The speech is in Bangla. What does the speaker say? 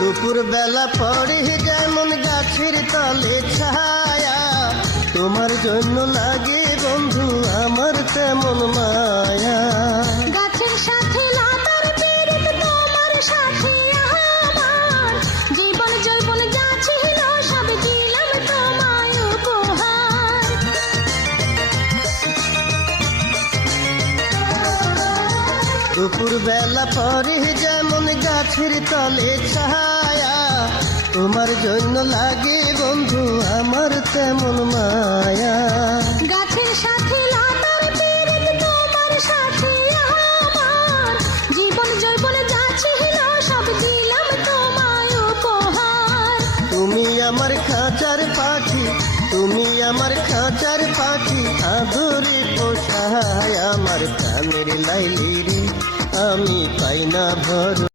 দুপুর বেলা পড়ে যেমন গাছের তলে ছায়া, তোমার জন্য লাগে বন্ধু আমার তেমন মায়া। গাছের সাথে লতার পীড়িত, তোমার সাথে আমার জীবন যৌবন যা ছিল সব দিলাম তোমায় উপহার। দুপুর বেলা পরে যেমন গাছের তলে ছায়া, তোমার জন্য লাগে বন্ধু আমার তেমন মায়া। গাছের সাথে লতার পীড়িত, তোমার সাথে আমার জীবন যৌবন যা ছিল সব দিলাম তোমায় উপহার। তুমি আমার খাঁচার পাখি, তুমি আমার খাঁচার পাখি, আদরে পোষায় আমার প্রাণের লাইলি রে, আমি পাই না ভরসা।